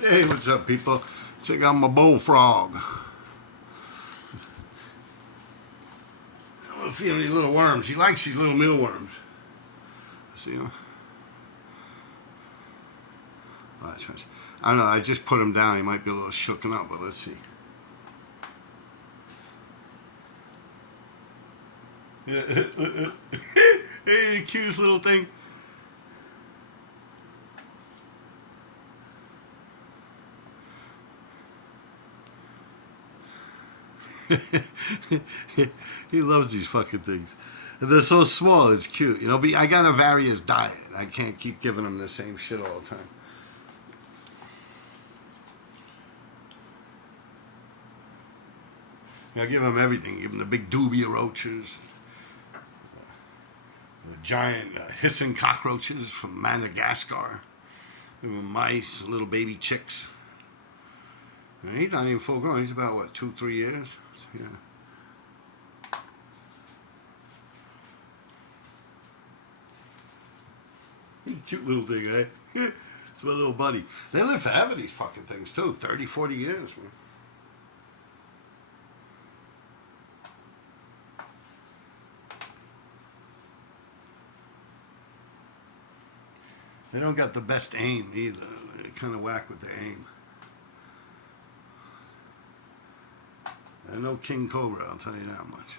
Hey, what's up, people? Check out my bullfrog. I'm feeling these little worms. He likes these little mealworms. See him? Oh, that's right. I don't know. I just put him down. He might be a little shooken up, but let's see. Hey, the cutest little thing. He loves these fucking things. And they're so small, it's cute. You know, but I gotta vary his diet. I can't keep giving him the same shit all the time. I give him everything. Give him the big dubia roaches, the giant hissing cockroaches from Madagascar. Give him mice, little baby chicks. And he's not even full grown. He's about, what, 2, 3 years? Yeah. Cute little thing, eh? It's my little buddy. They live forever, these fucking things, too. 30, 40 years, man. They don't got the best aim, either. They're kind of whack with the aim. They're no king cobra, I'll tell you that much.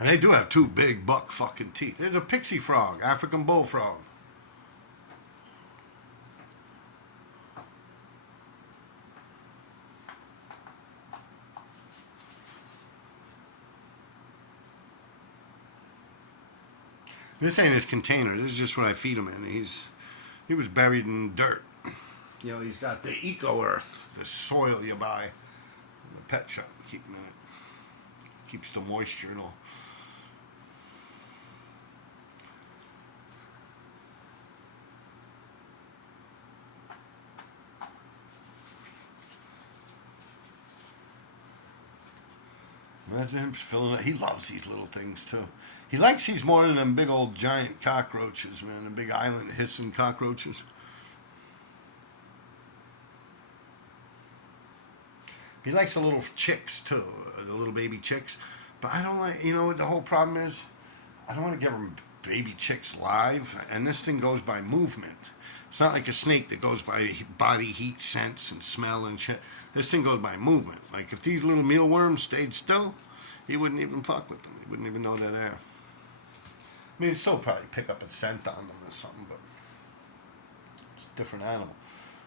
And they do have 2 big buck fucking teeth. There's a Pixie Frog, African Bullfrog. This ain't his container. This is just what I feed him in. He was buried in dirt. You know, he's got the eco earth, the soil you buy in the pet shop. Keep him in it. Keeps the moisture and all. Imagine him filling it. He loves these little things too. He likes these more than them big old giant cockroaches, man. The big island hissing cockroaches. He likes the little chicks too, the little baby chicks. But I don't like, you know what the whole problem is? I don't want to give him baby chicks live, and this thing goes by movement. It's not like a snake that goes by body heat, sense, and smell and shit. This thing goes by movement. Like if these little mealworms stayed still, he wouldn't even fuck with them. He wouldn't even know they're there. I mean, he'd still probably pick up a scent on them or something, but it's a different animal.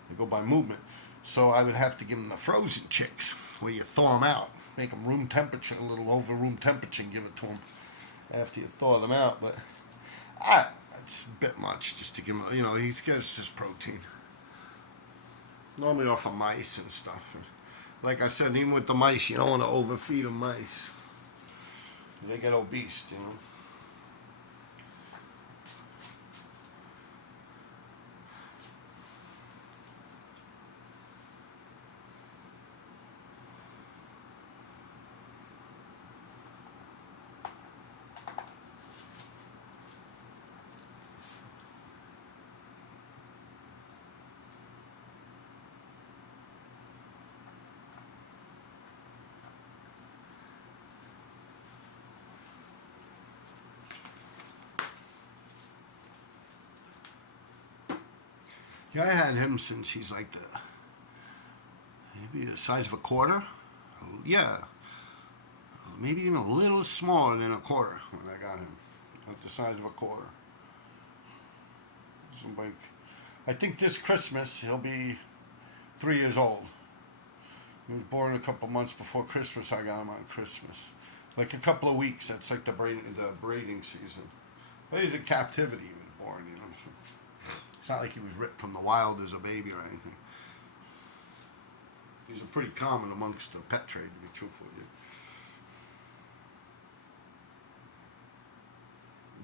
They go by movement. So I would have to give them the frozen chicks, where you thaw them out, make them room temperature, a little over room temperature, and give it to them after you thaw them out. But it's a bit much just to give him. You know, he gets his protein. Normally off of mice and stuff. Like I said, even with the mice, you don't want to overfeed them mice. They get obese, you know. Yeah, I had him since he's like maybe the size of a quarter. Yeah, maybe even a little smaller than a quarter when I got him. Like the size of a quarter. So like, I think this Christmas he'll be 3 years old. He was born a couple months before Christmas. I got him on Christmas. Like a couple of weeks. That's like the breeding season. But he's in captivity. He was born, you know. So it's not like he was ripped from the wild as a baby or anything. These are pretty common amongst the pet trade, to be truthful with you.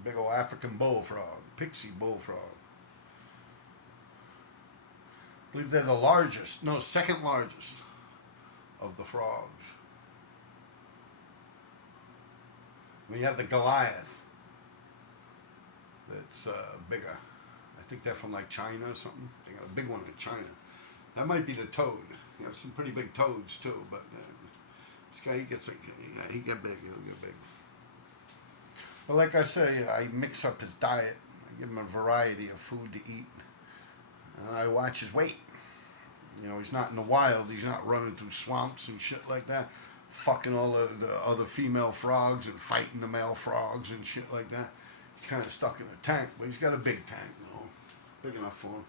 Big old African bullfrog, Pixie bullfrog. I believe they're the largest, no, second largest of the frogs. We have the Goliath that's bigger. I I think they're from like China or something. They got a big one in China. That might be the toad. You have some pretty big toads too, but this guy, he gets, he get big, he'll get big. But like I say, I mix up his diet. I give him a variety of food to eat. And I watch his weight. You know, he's not in the wild. He's not running through swamps and shit like that, fucking all the other female frogs and fighting the male frogs and shit like that. He's kind of stuck in a tank, but he's got a big tank, you know, big enough for him.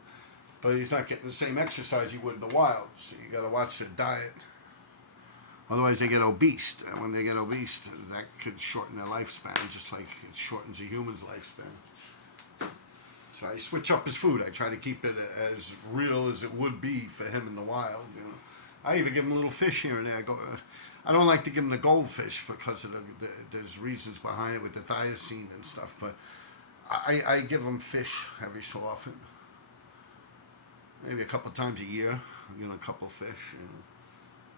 But he's not getting the same exercise he would in the wild. So you got to watch their diet. Otherwise, they get obese. And when they get obese, that could shorten their lifespan, just like it shortens a human's lifespan. So I switch up his food. I try to keep it as real as it would be for him in the wild. You know, I even give him a little fish here and there. I don't like to give him the goldfish because of there's reasons behind it with the thiocene and stuff. But I give him fish every so often. Maybe a couple times a year. You know, a couple of fish. You know.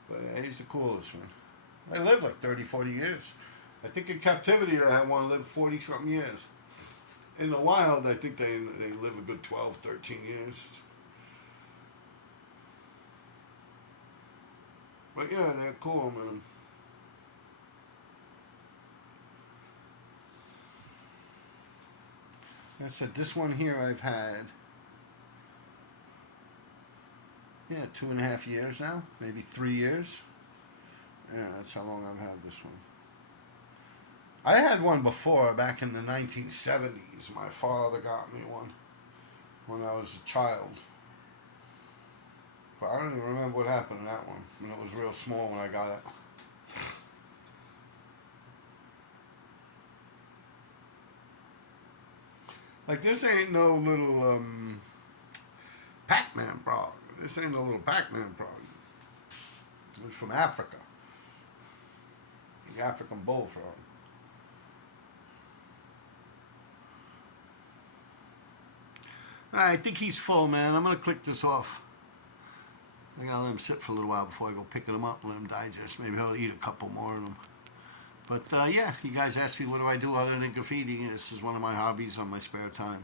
But he's the coolest, man. I lived like 30, 40 years. I think in captivity I want to live 40-something years. In the wild, I think they live a good 12, 13 years. But yeah, they're cool, man. Like I said, this one here I've had, 2.5 years now, maybe 3 years. Yeah, that's how long I've had this one. I had one before, back in the 1970s. My father got me one when I was a child. But I don't even remember what happened to that one. I mean, it was real small when I got it. Like, this ain't no little Pac-Man frog. This ain't no little Pac-Man frog. It's from Africa. The African bullfrog. I think he's full, man. I'm going to click this off. I got to let him sit for a little while before I go picking him up and let him digest. Maybe he'll eat a couple more of them. But yeah, you guys asked me what do I do other than graffiti. This is one of my hobbies on my spare time.